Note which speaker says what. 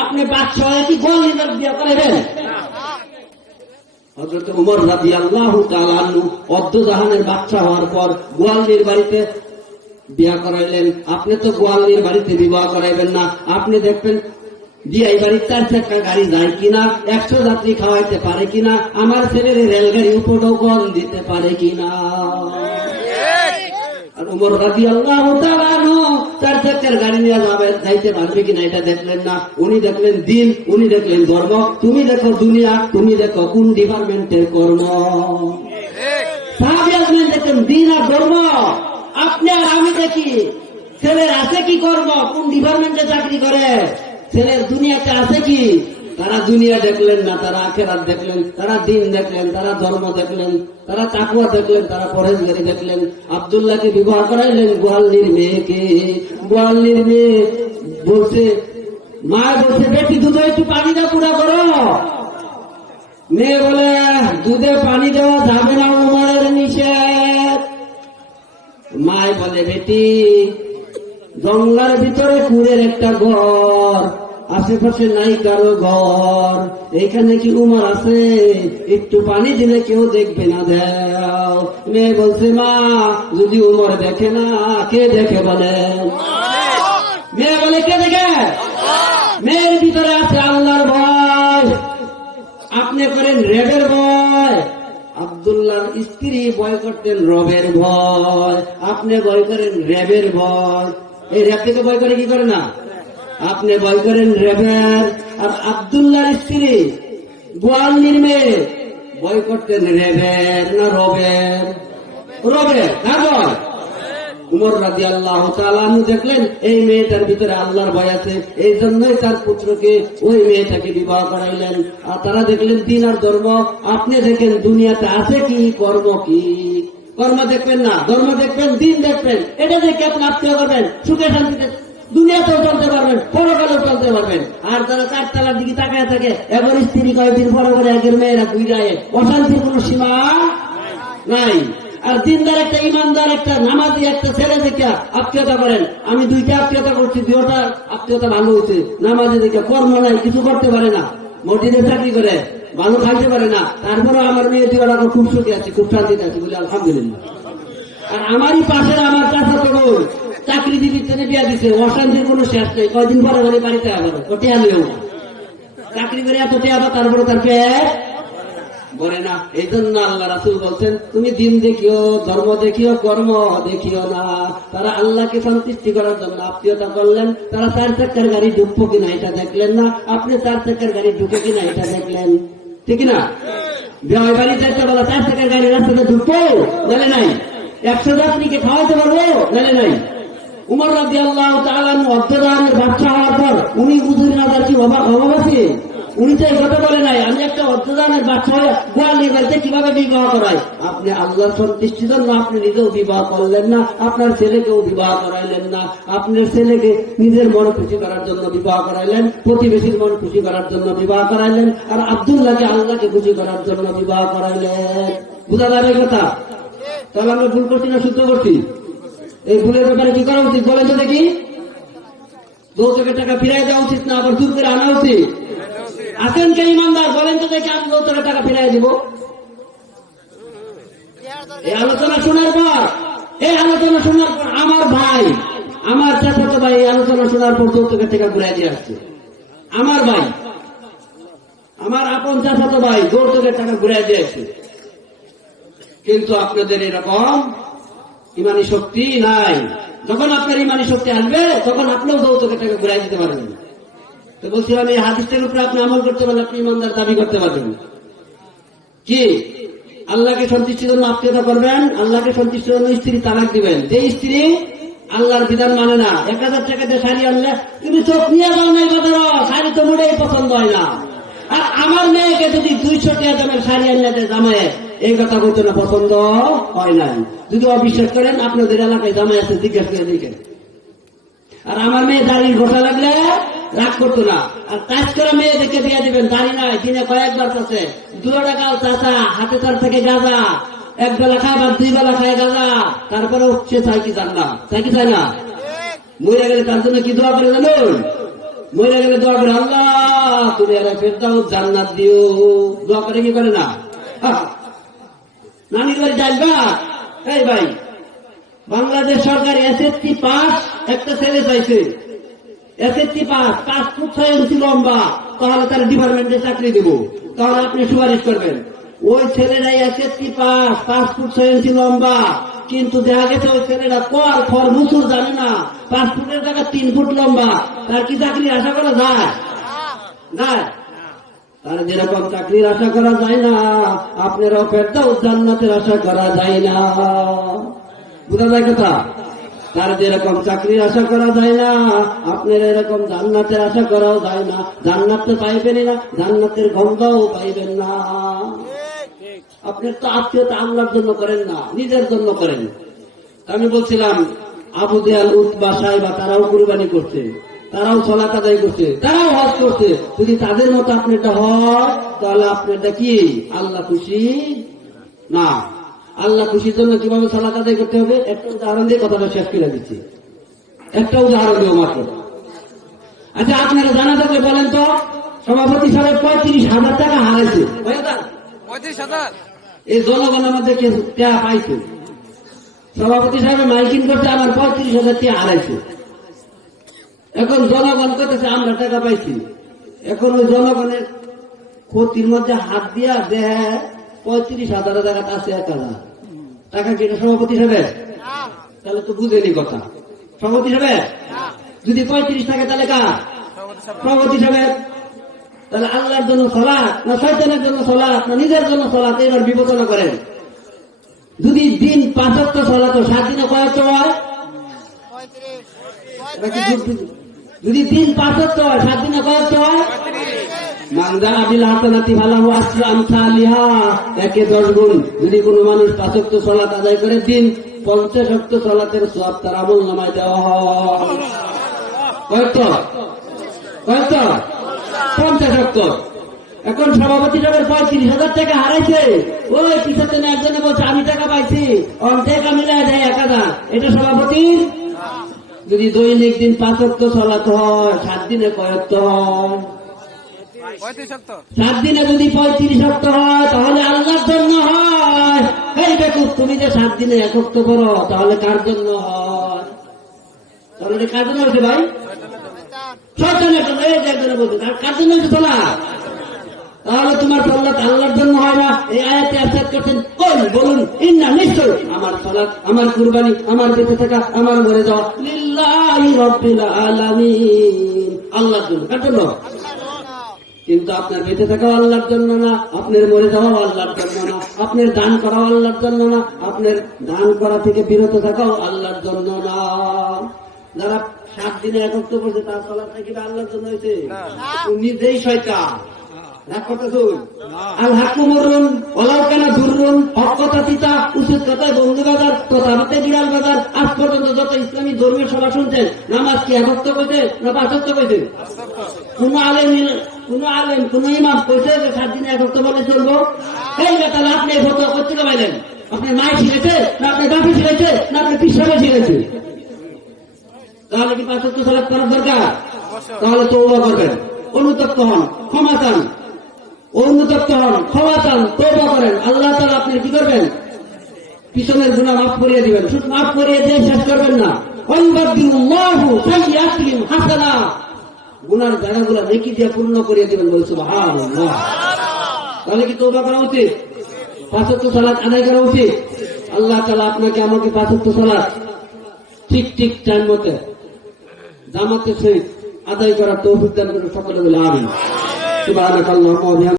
Speaker 1: আপনি বাদশাহ কি গোল দিয়া হজরত উমর রাজি আল্লাহ বাচ্চা হওয়ার পর বাড়িতে বিয়া করাইলেন। আপনি তো গোয়ালনির বাড়িতে বিবাহ করাইবেন না। আপনি দেখবেন বিয়াই বাড়ির চার গাড়ি যায় কিনা, একশো যাত্রী খাওয়াইতে পারে কিনা, আমার ছেলের রেলগাড়ি উপটোকন দিতে পারে কিনা। উমর রাজি আল্লাহ চার চারটার গাড়ি নিয়ে যাবে, যাইতে পারবে কিনা এটা দেখলেন না। উনি দেখলেন দিন, উনি দেখলেন ধর্ম। তুমি দেখো দুনিয়া, তুমি দেখো কোন ডিপার্টমেন্টের কর্ম। সাহাবি দেখেন দিন আর ধর্ম। আপনি আর আমি দেখি, ছেলের আছে কি কর্ম? কোন ডিপার্টমেন্টে চাকরি করে? ছেলের দুনিয়াতে আছে কি? তারা দুনিয়া দেখলেন না, তারা আখেরাত দেখলেন, তারা দিন দেখলেন, তারা ধর্ম দেখলেন, তারা চাকুয়া দেখলেন, তারা পরেশগারি দেখলেন। আবদুল্লাহকে বিবাহ করাইলেন গোয়াল্লির মেয়েকে। গোয়াল্লির মেয়ে বলছে, মা বলছে, বেটি, দুধে একটু পানি দাও, পুরা করো। মেয়ে বলে, দুধে পানি দেওয়া যাবে না, উমারের নিষেধ। মায় বলে, বেটি জঙ্গলার ভিতরে কুড়ের একটা ঘর আশেপাশে নাই কারও ঘর। এখানে কি উমার আছে? একটু পানি দিলে কেউ দেখবে না, দেও। মেয়ে বলছে, মা, যদি উমর দেখে না, কে দেখে বলে? মেয়ে বলে, কে দেখে? মেয়ের ভিতরে আছে আল্লাহর ভয়। আপনি করেন রেবের ভয়। আবদুল্লাহর স্ত্রী ভয় করতেন রবের ভয়। আপনি ভয় করেন রেবের ভয়। এই রেব থেকে ভয় করে কি করে না? আপনি ভয় করেন রেবের আর আবদুল্লাহর স্ত্রী গোয়ালির মেয়ে, ভয় করতেন রেবের না রবের রবের কার ভয় উমর রাজি আল্লাহ দেখলেন, এই মেয়েটার ভিতরে আল্লাহর ভয় আছে, এই জন্যই তার পুত্রকে ওই মেয়েটাকে বিবাহ করাইলেন। আর তারা দেখলেন, দিন আর ধর্ম, আপনি দেখেন দুনিয়াতে আছে কি, কর্ম কি? কর্ম দেখবেন না, ধর্ম দেখবেন, দিন দেখবেন, এটা দেখে আপনি আত্মীয় করবেন, সুখে শান্তিতে দুনিয়াতেও চলতে পারবেন, পরকালেও চলতে পারবেন। আর তারা চারতলার দিকে তাকায় থাকে, এবার স্ত্রী কয়েকদিন পরে পরে আগের মেয়েরা দুই যায় অশান্তির কোন সীমা নাই। আর দিনদার একটা, ইমানদার একটা, নামাজি একটা ছেলে দেখে আত্মীয়তা করেন। আমি দুইটা আত্মীয়তা করছি দুটা আত্মীয়তা ভালো হয়েছে। নামাজি দেখে কর্ম নাই, কিছু করতে পারে না। মসজিদে চাকরি করে, ভালো খাইতে পারে না। তারপরে আমার মেয়ে দুয়ার এখন খুব সুখে আছে, খুব শান্তিতে আছে বলে আলহামদুলিল্লাহ। আর আমারই পাশে আমার চাষা তো বোন চাকরিজীবীর থেকে বিয়া দিছে, অশান্তির কোনো শেষ নেই। কয়দিন পরে ঘরে বাড়িতে আবার আনলেও চাকরি করে এত টেয়া তারপরে তার বলে না। এই জন্য আল্লাহ রাসুল বলছেন, তুমি দিন দেখিও, ধর্ম দেখিও, কর্ম দেখিও না। তারা আল্লাহকে সন্তুষ্টি করার জন্য আত্মীয়তা করলেন। তারা চার চাকার গাড়ি ঢুকবো কিনা এটা দেখলেন না। আপনি চার চাকার গাড়ি ঢুকে কিনা এটা দেখলেন। ঠিক না বিয়ে বাড়ি চারটা বলা, চার চাকার গাড়ি রাস্তাতে ঢুকবো? বলে নাই। একশো যাত্রীকে খাওয়াতে পারব? বলে নাই। উমর রাজি আল্লাহ তালান অর্ধদানের বাচ্চা হওয়ার পর উনি বুঝুন না তার কি অভাব আছে উনি তো এই কথা বলে নাই, আমি একটা অর্ধদানের বাচ্চা হয়ে বাড়িতে কীভাবে বিবাহ করাই? আপনি আল্লাহ সন্তুষ্টি জন্য আপনি নিজেও বিবাহ করলেন না, আপনার ছেলেকেও বিবাহ করাইলেন না, আপনার ছেলেকে নিজের মন খুশি করার জন্য বিবাহ করাইলেন, প্রতিবেশীর মন খুশি করার জন্য বিবাহ করাইলেন, আর আবদুল্লাহকে আল্লাহকে খুশি করার জন্য বিবাহ করাইলেন। বুঝা যাবে কথা? তাহলে আমরা ভুল করছি না শুদ্ধ করছি? এই ভুলের ব্যাপারে কি করা উচিত বলেন তো দেখি? টাকা ফিরাই দেওয়া উচিত না, আবার দূর করে আনা উচিত? আছেন কে ইমানদার? বলেন তো দেখি আমি যৌতুকের টাকা ফিরাই দিব। এই আলোচনা শোনার পর, এই আলোচনা শোনার পর আমার ভাই, আমার চাচাতো ভাই এই আলোচনা শোনার পর যৌতুকের টাকা ঘুরাই দিয়ে আসছে। আমার ভাই, আমার আপন চাচাতো ভাই যৌতুকের টাকা ঘুরাই দিয়ে আসছে। কিন্তু আপনাদের এরকম ইমানি শক্তি নাই। যখন আপনার ইমানি শক্তি আসবে, তখন আপনিও যৌতুকের টাকা ঘুরাই দিতে পারবেন। তো বলছিলাম এই হাদিসের উপরে আপনি আমল করতে পারলে আপনি ইমানদার দাবি করতে পারবেন। কি? আল্লাহকে সন্তুষ্টির জন্য আত্মীয়তা করবেন, আল্লাহকে সন্তুষ্টির জন্য স্ত্রী তালাক দিবেন। যে স্ত্রী আল্লাহর বিধান মানে না, এক হাজার টাকাতে শাড়ি আনলে, তুমি চোখ নিয়ে যাও নাই বাজার, শাড়ি তো মোটেই পছন্দ হয় না। আর আমার মেয়েকে যদি দুইশো টাকা দামের শাড়ি আনলে জামায় এই কথা বলতে না পছন্দ হয় নাই। যদি অবিশ্বাস করেন, আপনাদের এলাকায় জামাই আছে, জিজ্ঞেস করে দেখেন আর আমার মেয়ে দাড়ির ঘোষা লাগলে রাগ করতো না। আর কাজ করে মেয়ে দেখে দিয়ে দিবেন, দাড়ি নাই, দিনে কয়েকবার চাষে দুটো টাকা চাষা হাতে তার থেকে গাজা। এক বেলা খায় বা দুই বেলা খায় গাজা। তারপরেও সে চাই কি জান না? চাই কি চাই না? মরে গেলে তার জন্য কি দোয়া করে জানুন? মরে গেলে দোয়া করে, আল্লাহ তুমি আউলিয়ারা ফেরদাউস জান্নাত দিও। দোয়া করে কি করে না। নানির বাড়ি যাইবা এই ভাই, বাংলাদেশ সরকার এসএসসি পাস একটা ছেলে চাইছে। এসএসসি পাস পাঁচ ফুট ছয় ইঞ্চি লম্বা, তাহলে তার ডিপার্টমেন্টে চাকরি দেব। তাহলে আপনি সুপারিশ করবেন। ওই ছেলেরাই এসএসসি পাস পাঁচ ফুট ছয় ইঞ্চি লম্বা, কিন্তু দেখা গেছে ওই ছেলেরা কর খর মুসুর জানে না। পাঁচ ফুটের জায়গা তিন ফুট লম্বা, তার কি চাকরি আশা করা যায়? যায়। তার যেরকম চাকরির আশা করা যায় না। আপনারও ফেরদাও জান্নাতের আশা করা যায় না। বুঝা যায় কথা? তার যেরকম চাকরির আশা করা যায় না, আপনার এরকম জান্নাতের আশা করাও যায় না। জান্নাত তো পাইবেনই না, জান্নাতের গন্ধও পাইবেন না। আপনার তো আত্মীয়তা আল্লাহর জন্য করেন না, নিজের জন্য করেন। আমি বলছিলাম, আবু দেয়াল উৎবা সাহেবা তারাও কুরবানি করছে। তারাও সলাত আদায় করছে তারাও হজ করছে। যদি তাদের মতো আপনারটা হয় তাহলে আপনারটা কি? আল্লাহ খুশি? না। আল্লাহ খুশির জন্য কীভাবে সলাত আদায় করতে হবে? একটা উদাহরণ দিয়ে কথাটা শেষ করে দিচ্ছি। একটা উদাহরণ দেবো মাত্র। আচ্ছা আপনারা জানা থাকলে বলেন তো সভাপতি সাহেব পঁয়ত্রিশ হাজার টাকা হারাইছে।
Speaker 2: পঁয়ত্রিশ হাজার।
Speaker 1: এই জনগণের মধ্যে কে পাইছে। সভাপতি সাহেব মাইকিং করতে আমার পঁয়ত্রিশ হাজার টাকা হারাইছে। এখন জনগণ করতেছে আমরা টাকা পাইছি। এখন ওই জনগণের ক্ষতির মধ্যে হাত দিয়া দেয় পঁয়ত্রিশ হাজার টাকা আছে এক হাজার টাকা কি সভাপতি সাহেব তাহলে তো বুঝেনি কথা। সভাপতি সাহেব যদি পঁয়ত্রিশ থাকে তাহলে কার? সভাপতি সাহেব তাহলে আল্লাহর জন্য সলাৎ না শয়তানের জন্য সলাৎ না নিজের জন্য সলাৎ এবার বিবেচনা করেন। যদি দিন পাঁচত্ব সলাৎ সাত দিনে কয়েক হয়? কি? যদি দিন পাঁচত্ব হয়, সাত দিনে হয়? যদি কোনো মানুষ আদায় করে, দিন সব তার আমল দেওয়া এখন সভাপতি সাহেবের পঁয়ত্রিশ হাজার টাকা হারাইছে। ওই জন্য একজনে বলছে, আমি টাকা পাইছি, অর্ধেক মিলাই দেয় এক হাজার। এটা সভাপতি যদি দৈনিক দিন পাঁচ অক্ট চলাতে হয়, সাত দিনে কয়েকট হয়? সাত দিনে যদি পঁয়ত্রিশ অক্ট হয়, তাহলে আল্লাহর জন্য হয়। এই দেখো তুমি যে সাত দিনে এক অক্ট করো, তাহলে কার জন্য হয়? তাহলে কার জন্য হয়েছে ভাই? শয়তানের জন্য। এই একজনে বলছে, কার জন্য হয়েছে তোলা তাহলে তোমার সলাৎ আল্লাহর জন্য হয় না? এই আয়াতে আসাদ করছেন কই বলুন ইন্না নিশ্চয় আমার সলাৎ আমার কুরবানি আমার বেঁচে থাকা আমার মরে যাওয়া লিল্লাহি রাব্বিল আলামিন। আল্লাহর জন্য কার জন্য? কিন্তু আপনার বেঁচে থাকাও আল্লাহর জন্য না আপনার মরে যাওয়াও আল্লাহর জন্য না আপনার দান করাও আল্লাহর জন্য না আপনার দান করা থেকে বিরত থাকাও আল্লাহর জন্য না। যারা সাত দিনে একত্র করছে তার চলার থেকে আল্লাহর জন্য হয়েছে? নিজেই শয়তান? আল হাকুমরুন না আপনি এই না আপনি গাফি শিখেছে তাহলে কি পাঁচত্ব করার দরকার? তাহলে তৌবা করবেন। অনুতপ্ত হন, ক্ষমা চান। অনুতপ্ত হন, ক্ষমা চান তৌবা করেন, আল্লাহ তালা আপনি কি করবেন? পিছনের গুণা মাফ করিয়ে দিবেন। শুধু মাফ করিয়ে দিয়ে শেষ করবেন না। দিয়ে পূর্ণ করিয়ে দিবেন বল সুবহানাল্লাহ। তাহলে কি করা উচিত? পাঁচত্ব সালাত আদায় করা উচিত? আল্লাহ তালা আপনাকে আমাকে পাঁচত্ব সালাত ঠিক ঠিক টাইম মতে জামাতের সহিত আদায় করার তৌফিক দান করে সকলে বলে বিহামদিকা